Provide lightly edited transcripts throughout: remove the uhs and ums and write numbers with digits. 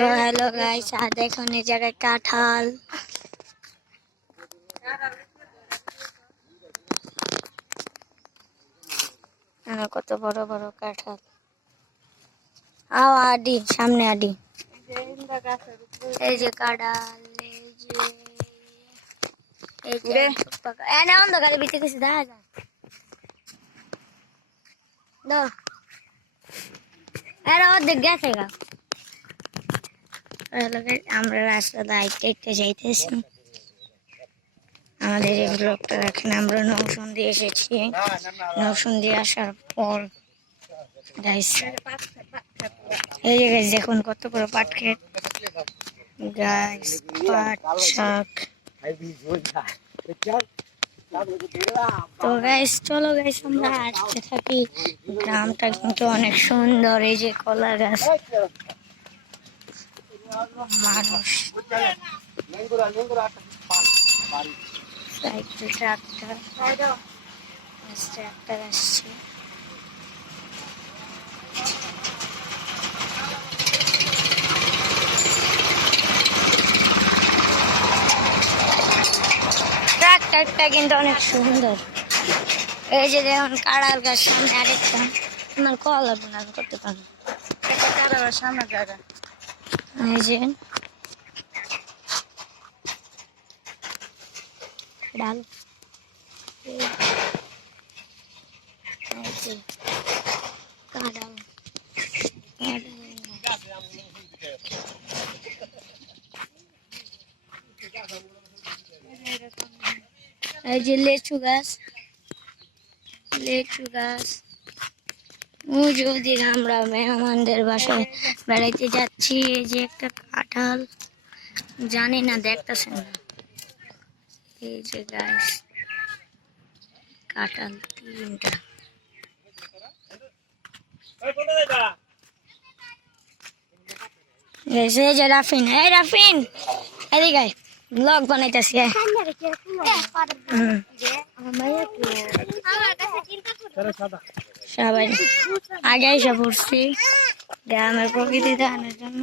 তো hello guys, আর দেখুন এই জায়গায় কাঁঠাল। কত বড় বড় কাঁঠাল। আডি সামনে আডি, এই যে কাঁঠাল, এই যে এনে অন্ধকারে ভিতরে কিছু দেখা যায়। অর্ধেক গেছে গা। আমরা রাস্তাতে হাইটে যাইতেছি। আমাদের এই ব্লগটা দেখেন, আমরা নৌসন্দি এসেছি। নৌসন্দি আসার পর গাইস এই যে গাইস দেখুন কত বড় পাট ক্ষেত গাইস, পাট শাক। তো গাইস চলো গাইস আমরা হাঁটতে থাকি। গ্রামটা কিন্তু অনেক সুন্দর। এই যে কলা গাছ, মানুষ, ট্রাক্টর আসছে। ট্রাক্টরটা কিন্তু অনেক সুন্দর। এই যে দেখুন কাঁড়াল গাছ, সামনে আরেকটা। আমার কল লাগবে না, করতে পারবো। সামনে জায়গা এই যে ডাল, কাঁড়াল, এই যে লেচু গাছ, লেচু গাছ। যদি আমরা মেহমানদের বাসায় বেড়াইতে যাচ্ছি। এই যে একটা কাঁঠাল, জানি না দেখতেছেন না। এই যে গাছ, কাঁঠাল তিনটা। এই যে রাফিন, এই রাফিন এদিকে ব্লগ বানাইতেছি। সবাই আগে এসে পড়ছি গ্রামের প্রকৃতি দেখানোর জন্য।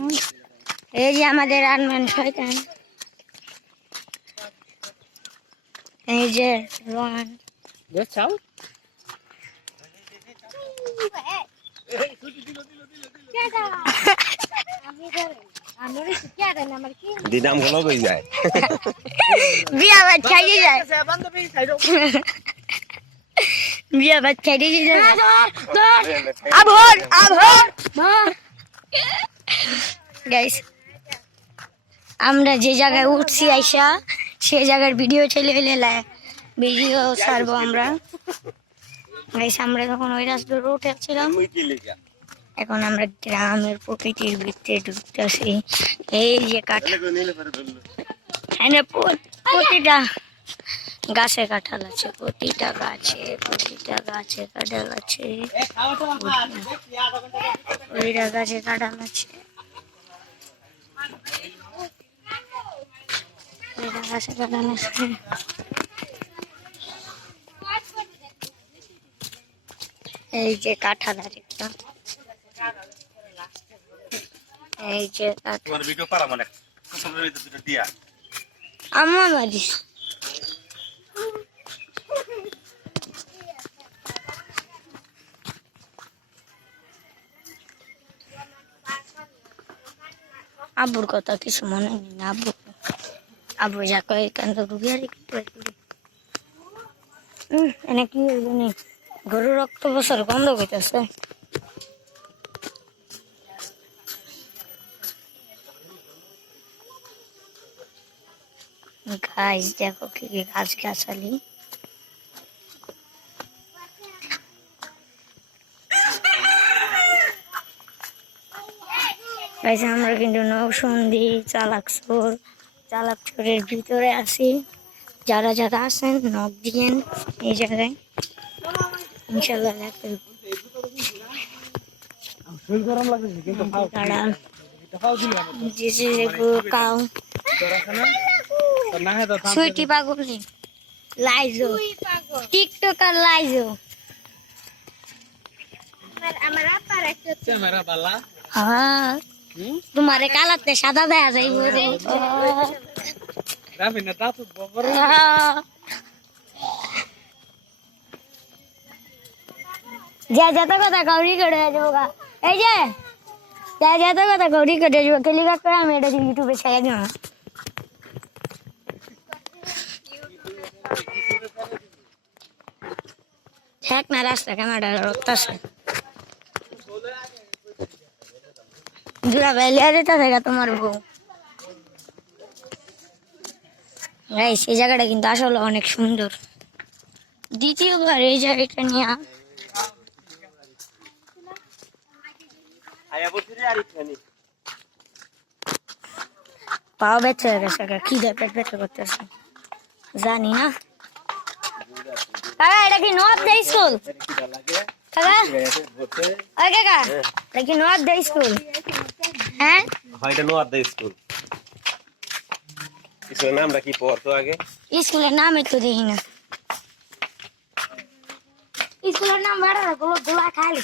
এই যে আমাদের আনম্যান শয়তান, এই যে রোহান। দিদাম গুলো কই যায়, বিয়া বাদ খাইয়ে যায়, বিয়া বাদ খাইয়ে যায়। আভর আভর গাইস, আমরা যে জায়গায় উঠছি আইসা সেই জায়গার ভিডিও চলে এলে ভিডিও ছাড়বো আমরা। গাইস আমরা যখন ওই রাস্তার উঠেছিলাম, এখন আমরা গ্রামের প্রকৃতির ভিতরে ঢুকতেছি। এই যে কাঁঠাল, প্রতিটা গাছে কাঁঠাল আছে, প্রতিটা গাছে কাঁঠাল আছে, প্রতিটা গাছে কাঁঠাল আছে, গাছে কাঁঠাল আছে। এই যে কাঁঠাল আরেকটা, এই যে আমার বাড়ি। আব্বুর কথা কিছু মনে নেই না। আব্বু যা কয় কেন্দ্র রুগী আর এনে কি জানি গরুর রক্ত বছর গন্ধ করতেছে। গাছ দেখো কি গাছ গাছালি। আমরা কিন্তু নৌসন্দি চালাকচরের ভিতরে আছি। যারা যারা আছেন নখ দিয়েন এই জায়গায়, ইনশাল্লাহ সুইটি পাগলি লাইজো টিকটকার লাইজো। তোমারে কালাতে সাদা দেয়া যাইব যা যত কথা গৌরী করে যাবো এই যে যা যত কথা গৌরী করে যাবো টেলিকাট করে আমি এটা ইউটিউবে ছেড়ে দিব ঠেক না রাস্তা ক্যামেরা রক্তাছে দুরা বেলিয়া দিতে থাকা তোমার বউ সেই জায়গাটা কিন্তু আসলে অনেক সুন্দর দ্বিতীয়বার এই জায়গাটা নিয়ে পাও বেঁচে গেছে খিদে পেট পেটে করতেছে জানি না কাকা এটা কি নর্থ ডে স্কুল কাকা ওই কাকা এটা কি নর্থ ডে স্কুল হ্যাঁ এটা নর্থ ডে স্কুল স্কুলের নামটা কি পড়তো আগে স্কুলের নাম একটু দেখি না স্কুলের নাম বেড়া গুলো গোলা খালি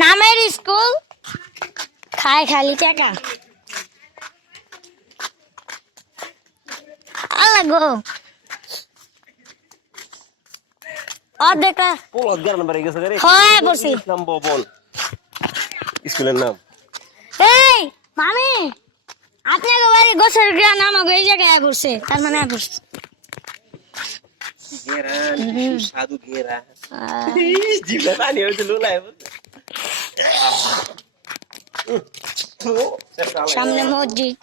নামের স্কুল খায় খালি টাকা আল্লাহ গো আর দেখা পোলত গান নাম্বার গেছে রে হয় বসি নাম বল স্কুলের নাম এই মামি আপনার বাড়ি গোসর গ্রাম নাম এই জায়গায় বসে তার মানে বসে গেরা সাধু গেরা জিবলা পানি হইছিল লাইভ সামনে মসজিদ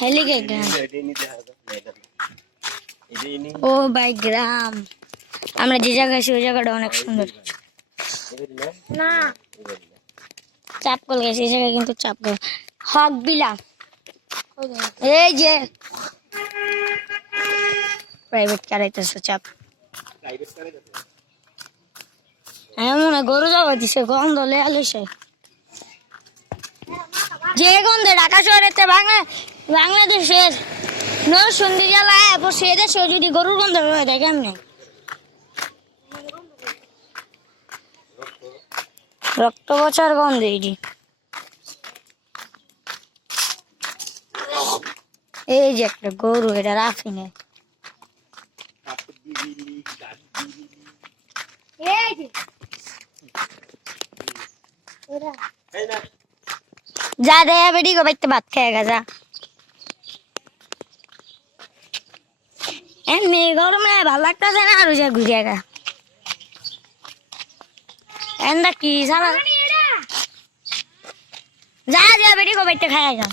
হেলিকে গ্রাম ও ভাই গ্রাম আমরা যে জায়গায় আছি ওই জায়গাটা অনেক সুন্দর না চাপকল গেছে এই জায়গায় কিন্তু চাপকল হক বিলা এই যে প্রাইভেট কারাইতেছে চাপ হ্যাঁ মনে গরু যাওয়া দিছে গন্ধ লেয়া লইছে যে গন্ধে ঢাকা শহরেতে বাংলাদেশের নরসিংদী জেলায় সে দেশে যদি গরুর গন্ধ হয়ে থাকে কেমনে রক্ত বছর গন্ধ এটি এই যে একটা গরু এটা রাখি নেই যা দেয়া বেটি গো বাইতে ভাত খেয়ে গেছা এমনি গরমে ভালো লাগতেছে না আর ঘুরে গা এন্দা কি সারা যা যা বেটি গো বাইতে খায় যা